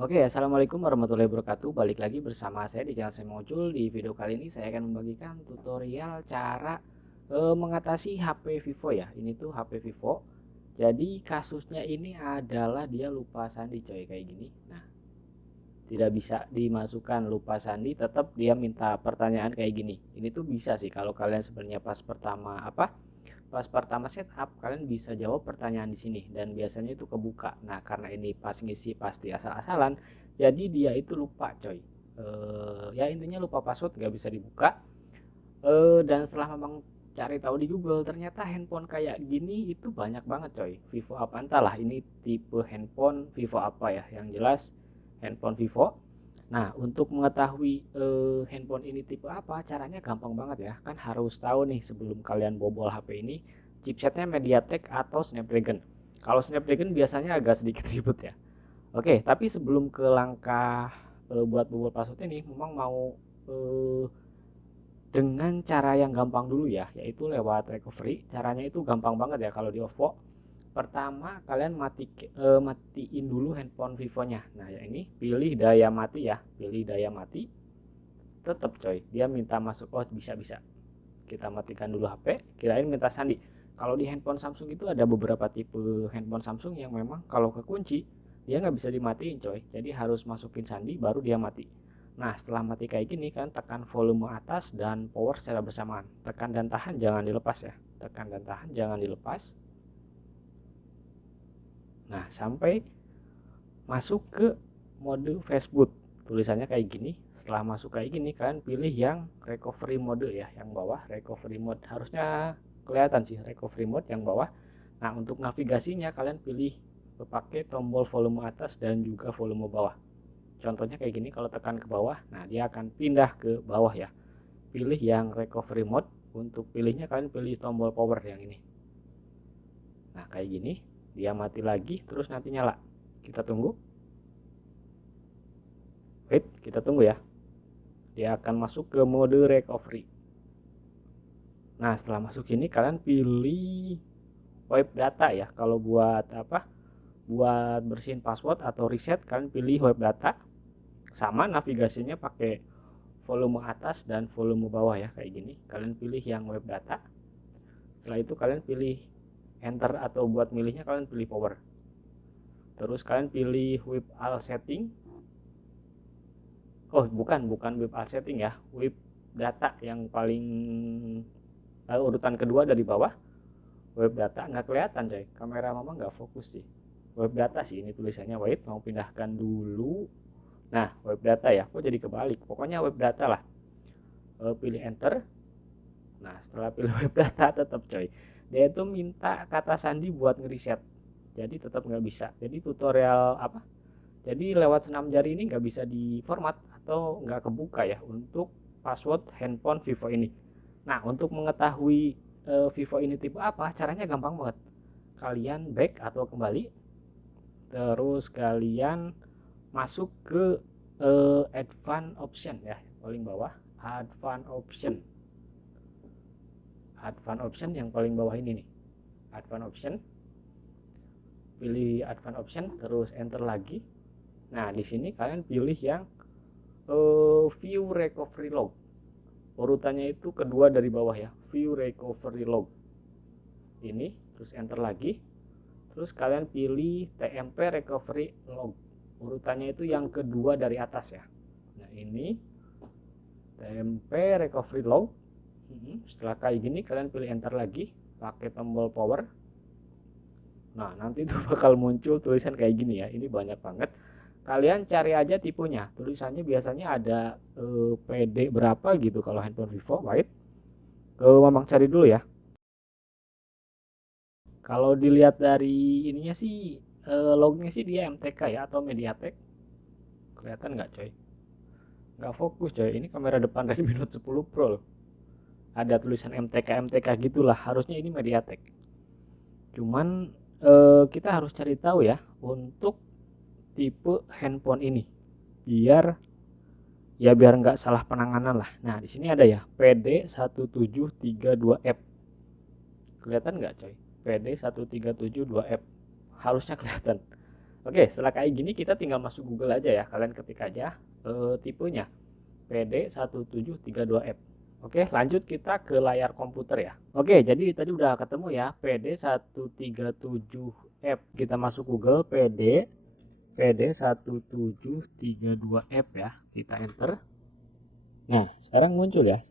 Oke, assalamualaikum warahmatullahi wabarakatuh. Balik lagi bersama saya di channel saya Muncul. Di video kali ini saya akan membagikan tutorial cara mengatasi HP Vivo ya. Ini tuh HP Vivo. Jadi kasusnya ini adalah dia lupa sandi coy kayak gini. Nah, tidak bisa dimasukkan lupa sandi, tetap dia minta pertanyaan kayak gini. Ini tuh bisa sih kalau kalian sebenarnya pas pertama setup kalian bisa jawab pertanyaan di sini dan biasanya itu kebuka. Nah, karena ini pas ngisi pasti asal-asalan, jadi dia itu lupa coy. Ya intinya lupa password, nggak bisa dibuka. Dan setelah memang cari tahu di Google, ternyata handphone kayak gini itu banyak banget coy. Vivo apa entahlah ini tipe handphone Vivo apa ya, yang jelas handphone Vivo. Nah, untuk mengetahui handphone ini tipe apa, caranya gampang banget ya. Kan harus tahu nih sebelum kalian bobol HP ini, chipsetnya MediaTek atau Snapdragon. Kalau Snapdragon biasanya agak sedikit ribet ya. Oke, tapi sebelum ke langkah buat bobol password ini, memang mau eh, dengan cara yang gampang dulu ya, yaitu lewat recovery. Caranya itu gampang banget ya kalau di OVO. Pertama, kalian matiin dulu handphone Vivonya. Nah, ya ini pilih daya mati ya, pilih daya mati. Tetap coy, dia minta masuk. Oh, bisa-bisa. Kita matikan dulu HP, kirain minta sandi. Kalau di handphone Samsung itu ada beberapa tipe handphone Samsung yang memang kalau kekunci dia nggak bisa dimatiin coy. Jadi harus masukin sandi baru dia mati. Nah, setelah mati kayak gini kan tekan volume atas dan power secara bersamaan. Tekan dan tahan jangan dilepas ya. Tekan dan tahan jangan dilepas. Nah, sampai masuk ke mode Facebook. Tulisannya kayak gini. Setelah masuk kayak gini kalian pilih yang recovery mode ya, yang bawah recovery mode. Harusnya kelihatan sih recovery mode yang bawah. Nah, untuk navigasinya kalian pilih pakai tombol volume atas dan juga volume bawah. Contohnya kayak gini, kalau tekan ke bawah, nah dia akan pindah ke bawah ya. Pilih yang recovery mode. Untuk pilihnya kalian pilih tombol power yang ini. Nah, kayak gini, dia mati lagi terus nanti nyala. Kita tunggu. Wait, kita tunggu ya. Dia akan masuk ke mode recovery. Nah, setelah masuk ini kalian pilih wipe data ya. Kalau buat apa? Buat bersihin password atau reset kalian pilih wipe data. Sama navigasinya pakai volume atas dan volume bawah ya kayak gini. Kalian pilih yang wipe data. Setelah itu kalian pilih enter atau buat milihnya kalian pilih power. Terus kalian pilih wipe all setting. Oh, bukan wipe all setting ya. Wipe data yang paling urutan kedua dari bawah. Web data nggak kelihatan coy, kamera mama nggak fokus sih. Web data sih ini tulisannya. Wait, mau pindahkan dulu. Nah, web data ya, kok jadi kebalik, pokoknya web data lah. Pilih enter. Nah, setelah pilih web data tetap coy, dia itu minta kata sandi buat ngeriset, jadi tetap nggak bisa. Jadi tutorial apa, jadi lewat senam jari ini nggak bisa di format atau nggak kebuka ya untuk password handphone Vivo ini. Nah, untuk mengetahui Vivo ini tipe apa, caranya gampang banget. Kalian back atau kembali, terus kalian masuk ke advanced option ya, paling bawah. Advanced option yang paling bawah ini nih. Advanced option, pilih advanced option terus enter lagi. Nah, di sini kalian pilih yang view recovery log. Urutannya itu kedua dari bawah ya, view recovery log. Ini terus enter lagi. Terus kalian pilih TMP recovery log. Urutannya itu yang kedua dari atas ya. Nah, ini TMP recovery log. Setelah kayak gini kalian pilih enter lagi pakai tombol power. Nah, nanti itu bakal muncul tulisan kayak gini ya. Ini banyak banget. Kalian cari aja tipenya. Tulisannya biasanya ada PD berapa gitu kalau handphone Vivo. Wait, Mamang cari dulu ya. Kalau dilihat dari ininya sih, lognya sih dia MTK ya atau MediaTek. Kelihatan nggak coy? Nggak fokus coy. Ini kamera depan Redmi Note 10 Pro loh. Ada tulisan MTK MTK gitulah. Harusnya ini MediaTek. Cuman kita harus cari tahu ya untuk tipe handphone ini. Biar nggak salah penanganan lah. Nah, di sini ada ya PD1732F. Kelihatan nggak coy? PD1372F. Harusnya kelihatan. Oke, setelah kayak gini kita tinggal masuk Google aja ya. Kalian ketik aja tipenya PD1732F. Oke, lanjut kita ke layar komputer ya. Oke, jadi tadi udah ketemu ya PD137F. Kita masuk Google PD1732F ya. Kita enter. Nah, sekarang muncul ya.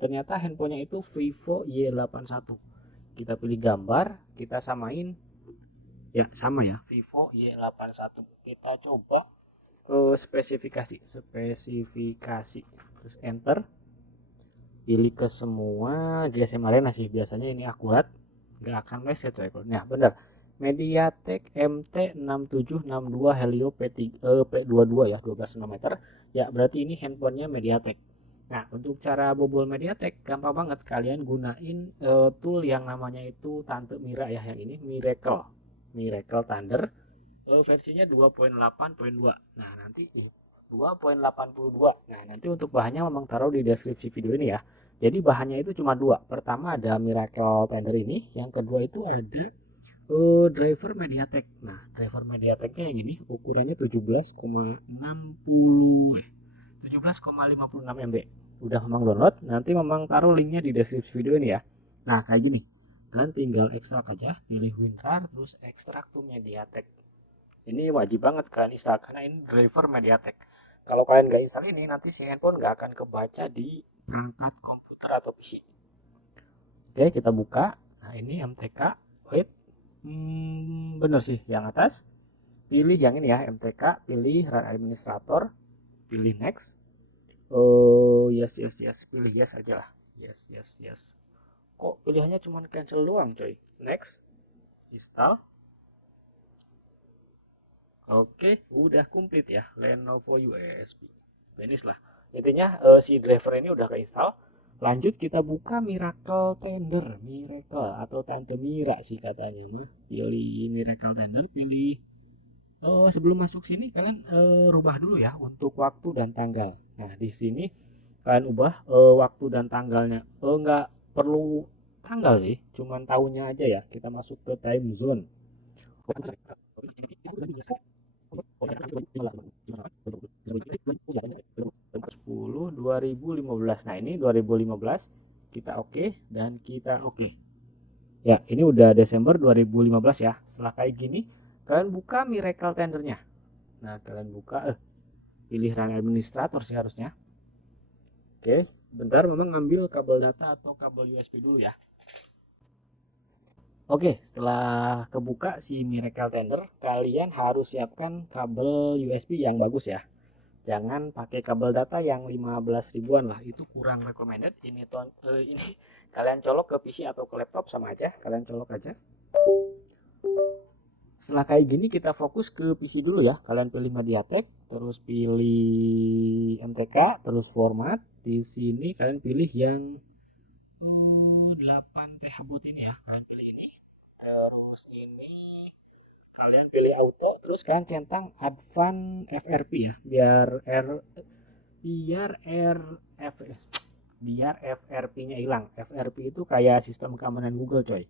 Ternyata handphonenya itu Vivo Y81. Kita pilih gambar, kita samain. Ya, sama ya, Vivo Y81. Kita coba ke spesifikasi. Terus enter. Pilih ke semua GSM Arena sih. Biasanya ini akurat. Nggak akan meleset ya. Nah, benar. MediaTek MT6762 Helio P22 ya, 12 nanometer. Ya, berarti ini handphonenya MediaTek. Nah, untuk cara bobol MediaTek gampang banget. Kalian gunain tool yang namanya itu Tante Mira ya, yang ini Miracle Thunder. Versinya 2.8.2. Nah, nanti 2.82. Nah, nanti untuk bahannya memang taruh di deskripsi video ini ya. Jadi bahannya itu cuma dua. Pertama ada Miracle Thunder ini, yang kedua itu ada driver MediaTek. Nah, driver MediaTeknya yang ini ukurannya 17,56 MB. Udah memang download, nanti memang taruh linknya di deskripsi video ini ya. Nah, kayak gini. Kalian tinggal ekstrak aja, pilih WinRAR, terus ekstrak to MediaTek. Ini wajib banget kalian install karena ini driver MediaTek. Kalau kalian nggak install ini, nanti si handphone nggak akan kebaca di perangkat komputer atau PC. Oke, kita buka. Nah, ini MTK. Wait, bener sih yang atas. Pilih yang ini ya, MTK. Pilih Run Administrator. Pilih Next. Yes. Pilih yes aja lah. Yes. Kok pilihannya cuma cancel doang, coy? Next. Install. Oke, udah komplit ya Lenovo USB. Finish lah. Intinya si driver ini udah keinstall. Lanjut kita buka Miracle atau Tante Mira sih katanya mah. Pilih Miracle Tender, pilih. Sebelum masuk sini kalian rubah dulu ya untuk waktu dan tanggal. Nah, di sini kalian ubah waktu dan tanggalnya. Nggak perlu tanggal sih, cuman tahunnya aja ya. Kita masuk ke time zone. 2015. Nah, ini 2015. Kita oke dan kita oke. Ya, ini udah Desember 2015 ya. Setelah kayak gini, kalian buka Miracle Tendernya. Nah, kalian buka pilih Run Administrator sih harusnya. Oke, bentar memang ngambil kabel data atau kabel USB dulu ya. Oke, setelah kebuka si Miracle Tender, kalian harus siapkan kabel USB yang bagus ya. Jangan pakai kabel data yang 15 ribuan lah, itu kurang recommended. Ini kalian colok ke PC atau ke laptop sama aja, kalian colok aja. Setelah kayak gini kita fokus ke PC dulu ya. Kalian pilih MediaTek, terus pilih MTK, terus format. Di sini kalian pilih yang 8 TB ini ya. Kalian pilih ini. Terus ini kalian pilih auto, terus kalian centang advance FRP ya, biar FRP-nya hilang. FRP itu kayak sistem keamanan Google, coy.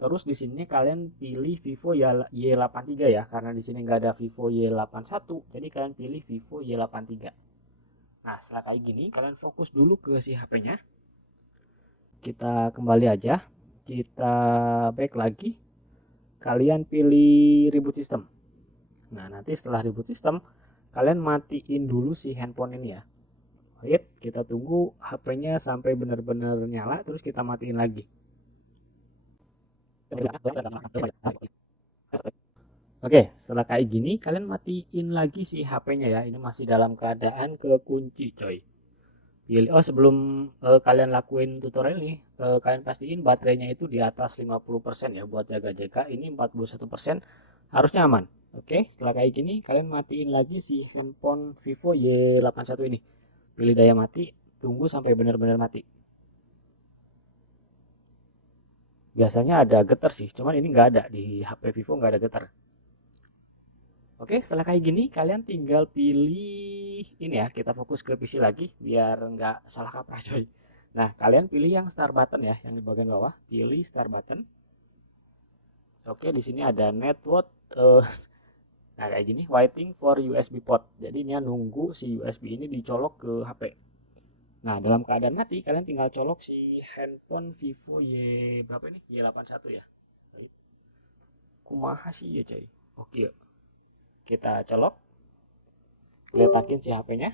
Terus di sini kalian pilih Vivo Y83 ya, karena di sini nggak ada Vivo Y81, jadi kalian pilih Vivo Y83. Nah, setelah kayak gini, kalian fokus dulu ke si HP-nya. Kita kembali aja, kita back lagi. Kalian pilih reboot system. Nah, nanti setelah reboot system, kalian matiin dulu si handphone ini ya. Wait, kita tunggu HP-nya sampai benar-benar nyala, terus kita matiin lagi. Oke, setelah kayak gini, kalian matiin lagi si HP-nya ya. Ini masih dalam keadaan kekunci, coy. Sebelum kalian lakuin tutorial nih, kalian pastiin baterainya itu di atas 50% ya buat jaga-jaga. Ini 41%, harusnya aman. Oke, setelah kayak gini kalian matiin lagi si handphone Vivo Y81 ini. Pilih daya mati, tunggu sampai benar-benar mati. Biasanya ada getar sih, cuman ini nggak ada, di HP Vivo nggak ada getar. Oke, setelah kayak gini kalian tinggal pilih ini ya, kita fokus ke PC lagi biar nggak salah kaprah, coy. Nah, kalian pilih yang start button ya, yang di bagian bawah, pilih start button. Oke, di sini ada network Nah kayak gini, waiting for USB port. Jadi dia nunggu si USB ini dicolok ke HP. Nah dalam keadaan mati kalian tinggal colok si handphone Vivo Y berapa ini? Y81 ya. Kumaha sih ya coy. Oke, kita colok, letakin si HP-nya,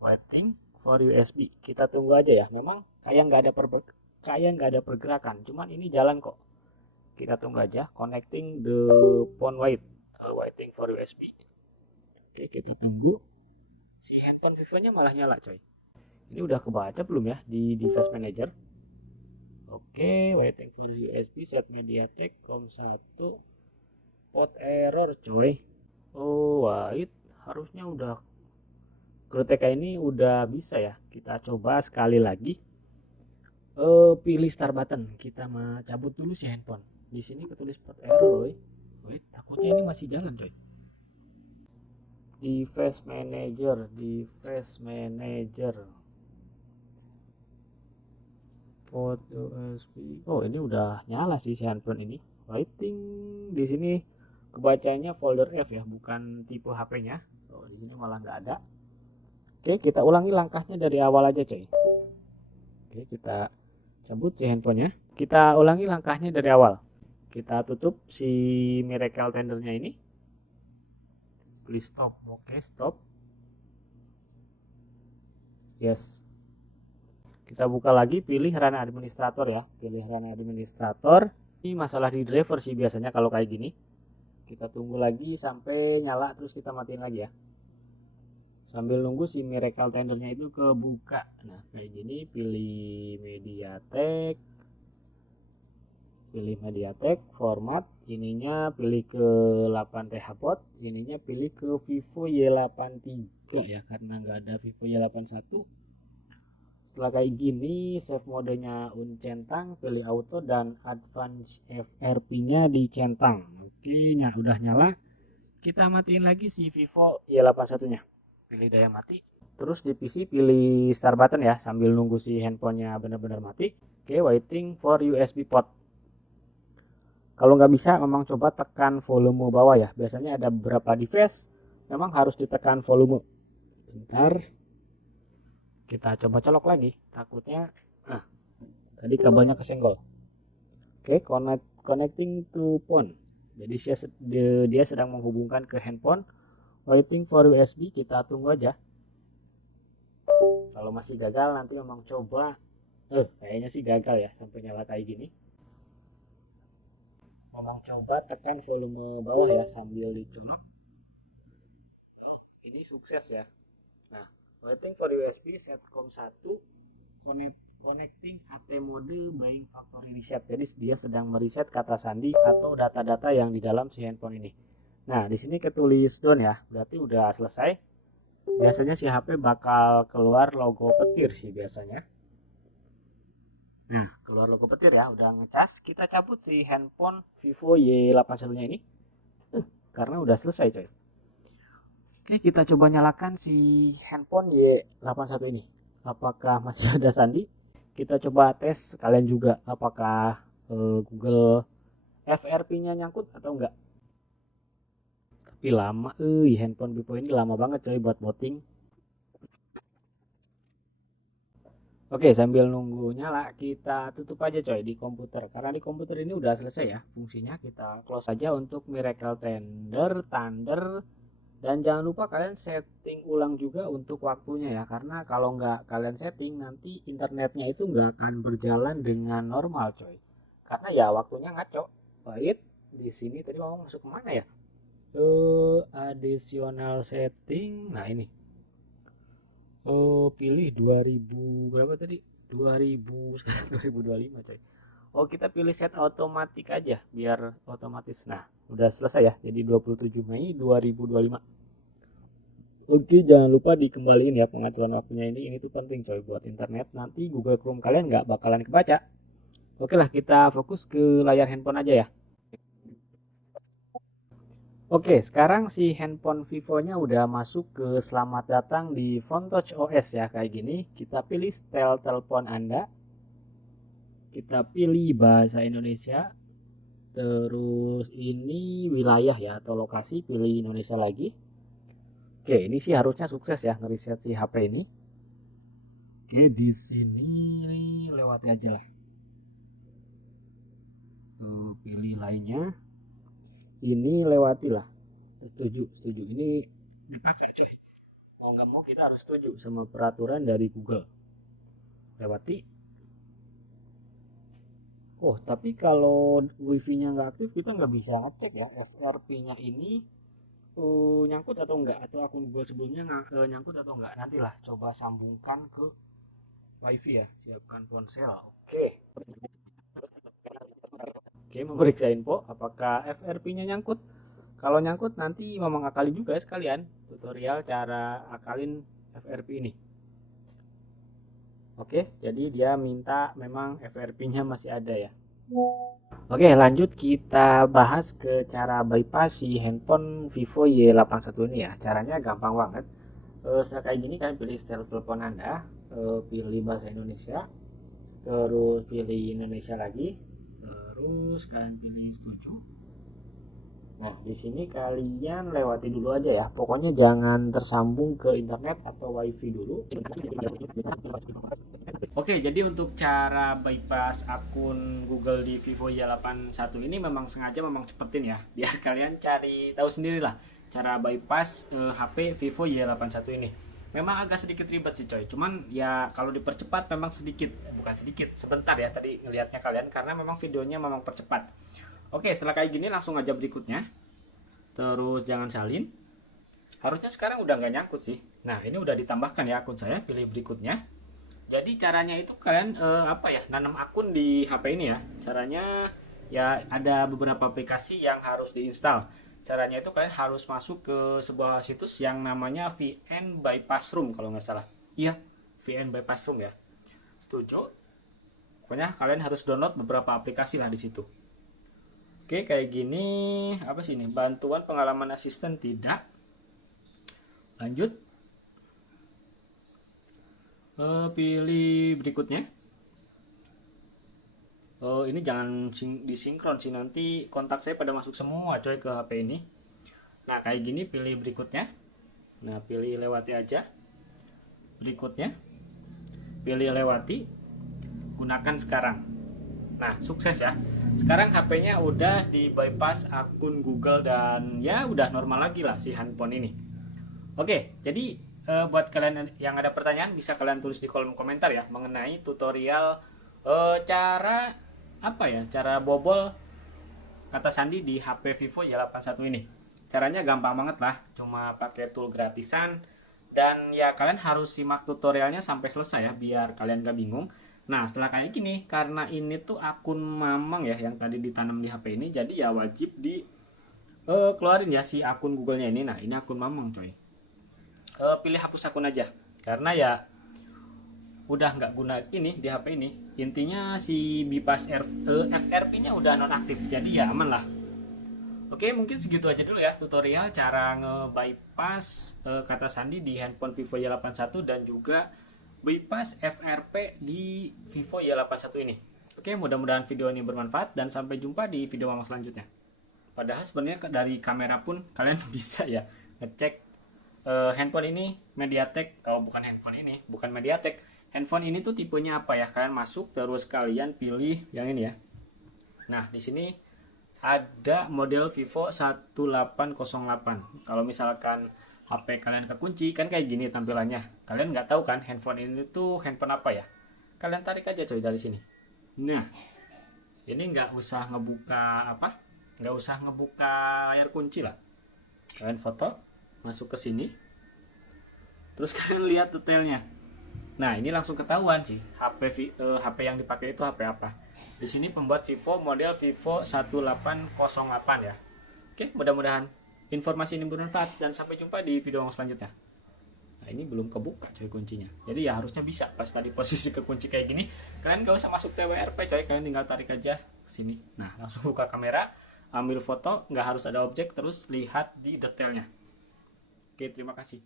waiting for USB. Kita tunggu aja ya. Memang kayak nggak ada pergerakan, cuman ini jalan kok. Kita tunggu aja. Connecting the phone waiting for USB. Oke, kita tunggu. Si handphone Vivo-nya malah nyala coy. Ini udah kebaca belum ya di device manager? Oke, waiting for USB set MediaTek COM1 port error coy. Oh, wait, harusnya udah Kruteka ini udah bisa ya. Kita coba sekali lagi. Pilih start button. Kita mau cabut dulu si handphone. Di sini ketulis port error, woy. Wait, takutnya ini masih jalan, coy. Device manager. Port USB. Oh, ini udah nyala sih si handphone ini. Waiting di sini kebacanya folder F ya, bukan tipe HP-nya. Oh, di sini malah nggak ada. Oke, kita ulangi langkahnya dari awal aja, coy. Oke, kita cabut si handphonenya. Kita ulangi langkahnya dari awal. Kita tutup si Miracle Tendernya ini. Please stop. Oke, stop. Yes. Kita buka lagi, pilih Run Administrator ya. Pilih Run Administrator. Ini masalah di driver sih biasanya kalau kayak gini. Kita tunggu lagi sampai nyala, terus kita matiin lagi ya. Sambil nunggu si Miracle Tendernya itu kebuka. Nah kayak gini, pilih MediaTek format, ininya pilih ke 8TH port, ininya pilih ke Vivo Y83 ya, karena nggak ada Vivo Y81. Setelah kayak gini, save modenya uncentang, pilih auto dan advance FRP nya dicentang. Oke, udah nyala. Kita matiin lagi si Vivo Y81 nya. Pilih daya mati, terus di PC pilih start button ya, sambil nunggu si handphonenya benar-benar mati. Oke, waiting for USB port. Kalau nggak bisa, memang coba tekan volume bawah ya. Biasanya ada beberapa device memang harus ditekan volume. Bentar, kita coba colok lagi, takutnya tadi kabelnya kesenggol. Oke, connecting to phone. Jadi dia sedang menghubungkan ke handphone. Waiting for USB, kita tunggu aja. Kalau masih gagal nanti memang coba. Kayaknya sih gagal ya sampai nyala kayak gini. Memang coba tekan volume bawah ya sambil dicolok. Oh, ini sukses ya. Nah, waiting for USB set COM1 connecting AT mode by factory reset. Jadi dia sedang mereset kata sandi atau data-data yang di dalam si handphone ini. Nah, di sini ketulis done ya, berarti udah selesai. Biasanya si HP bakal keluar logo petir sih biasanya. Nah, keluar logo petir ya, udah ngecas. Kita cabut si handphone Vivo Y81-nya ini. Karena udah selesai, coy. Oke, kita coba nyalakan si handphone Y81 ini. Apakah masih ada sandi? Kita coba tes kalian juga apakah Google FRP-nya nyangkut atau enggak. Tapi lama, handphone Vivo ini lama banget coy buat voting. Oke, sambil nunggu nyala, kita tutup aja coy di komputer. Karena di komputer ini udah selesai ya fungsinya. Kita close aja untuk Miracle Thunder. Dan jangan lupa kalian setting ulang juga untuk waktunya ya. Karena kalau nggak kalian setting, nanti internetnya itu nggak akan berjalan dengan normal coy. Karena ya waktunya ngaco. Wait, di sini tadi mau masuk kemana ya? Additional setting. Nah ini, pilih 2000 berapa tadi, 2000 sekarang 2025 coy. Kita pilih set otomatis aja biar otomatis. Nah udah selesai ya, jadi 27 Mei 2025. Oke, jangan lupa dikembaliin ya pengaturan waktunya ini tuh penting coy buat internet. Nanti Google Chrome kalian nggak bakalan kebaca. Oke lah, kita fokus ke layar handphone aja ya. Oke, sekarang si handphone Vivo-nya udah masuk ke selamat datang di PhoneTouch OS ya, kayak gini. Kita pilih style telepon Anda. Kita pilih bahasa Indonesia. Terus ini wilayah ya atau lokasi, pilih Indonesia lagi. Oke, ini sih harusnya sukses ya ngeriset si HP ini. Oke, di sini lewati aja lah. Pilih lainnya. Ini lewati lah. Setuju, setuju. Ini dipaksa cuy. Mau nggak mau kita harus setuju sama peraturan dari Google. Lewati. Oh, tapi kalau wifi-nya nggak aktif, kita nggak bisa ngecek ya FRP-nya ini nyangkut atau enggak, atau akun Google sebelumnya nyangkut atau enggak. Nantilah coba sambungkan ke wifi ya. Siapkan ponsel. Oke. Oke, memeriksa info apakah FRP-nya nyangkut. Kalau nyangkut nanti memang akalin juga sekalian tutorial cara akalin FRP ini. Oke, jadi dia minta memang FRP-nya masih ada ya. Oke, lanjut kita bahas ke cara bypass si handphone Vivo Y81 ini ya. Caranya gampang banget. Setelah kayak gini kalian pilih style telepon Anda, pilih bahasa Indonesia, terus pilih Indonesia lagi, terus kalian pilih setuju. Nah, di sini kalian lewati dulu aja ya. Pokoknya jangan tersambung ke internet atau wifi dulu. Oke, jadi untuk cara bypass akun Google di Vivo Y81 ini memang sengaja memang cepetin ya. Biar kalian cari tahu sendiri lah cara bypass HP Vivo Y81 ini. Memang agak sedikit ribet sih coy. Cuman ya kalau dipercepat memang sedikit, bukan sedikit, sebentar ya tadi ngelihatnya kalian karena memang videonya memang percepat. Oke, setelah kayak gini langsung aja berikutnya. Terus jangan salin. Harusnya sekarang udah nggak nyangkut sih. Nah, ini udah ditambahkan ya akun saya, pilih berikutnya. Jadi caranya itu kalian nanam akun di HP ini ya. Caranya ya ada beberapa aplikasi yang harus diinstal. Caranya itu kalian harus masuk ke sebuah situs yang namanya VN Bypass Room kalau nggak salah. Iya, VN Bypass Room ya. Setuju? Pokoknya kalian harus download beberapa aplikasi lah di situ. Oke, kayak gini apa sih ini? Bantuan pengalaman asisten tidak. Lanjut. Pilih berikutnya. Ini jangan disinkron sih, nanti kontak saya pada masuk semua coy ke HP ini. Nah, kayak gini pilih berikutnya. Nah, pilih lewati aja. Berikutnya. Pilih lewati. Gunakan sekarang. Nah, sukses ya. Sekarang HP-nya udah di bypass akun Google dan ya udah normal lagi lah si handphone ini. Oke, jadi buat kalian yang ada pertanyaan bisa kalian tulis di kolom komentar ya mengenai tutorial cara cara bobol kata sandi di HP Vivo Y81 ini. Caranya gampang banget lah, cuma pakai tool gratisan dan ya kalian harus simak tutorialnya sampai selesai ya biar kalian gak bingung. Nah, setelah kayak gini, karena ini tuh akun Mamang ya yang tadi ditanam di HP ini, jadi ya wajib di keluarin ya si akun Google-nya ini. Nah, ini akun Mamang coy. Pilih hapus akun aja karena ya udah nggak guna ini di HP ini. Intinya si bypass FRP-nya udah nonaktif, jadi ya aman lah. Oke, mungkin segitu aja dulu ya tutorial cara nge-bypass kata sandi di handphone Vivo Y81 dan juga bypass FRP di Vivo Y81 ini. Oke, mudah-mudahan video ini bermanfaat dan sampai jumpa di video Mamang selanjutnya. Padahal sebenarnya dari kamera pun kalian bisa ya ngecek handphone ini MediaTek, bukan MediaTek. Handphone ini tuh tipenya apa ya? Kalian masuk terus kalian pilih yang ini ya. Nah, di sini ada model Vivo 1808. Kalau misalkan HP kalian kekunci kan kayak gini tampilannya. Kalian nggak tahu kan handphone ini tuh handphone apa ya? Kalian tarik aja coy dari sini. Nah, ini nggak usah ngebuka layar kunci lah. Kalian foto, masuk ke sini. Terus kalian lihat detailnya. Nah, ini langsung ketahuan sih HP yang dipakai itu HP apa. Di sini pembuat Vivo model Vivo 1808 ya. Oke, mudah-mudahan informasi ini bermanfaat dan sampai jumpa di video selanjutnya. Nah, ini belum kebuka coy kuncinya. Jadi ya harusnya bisa pas tadi posisi kekunci kayak gini. Kalian gak usah masuk TWRP coy, kalian tinggal tarik aja sini. Nah, langsung buka kamera, ambil foto, nggak harus ada objek, terus lihat di detailnya. Oke, terima kasih.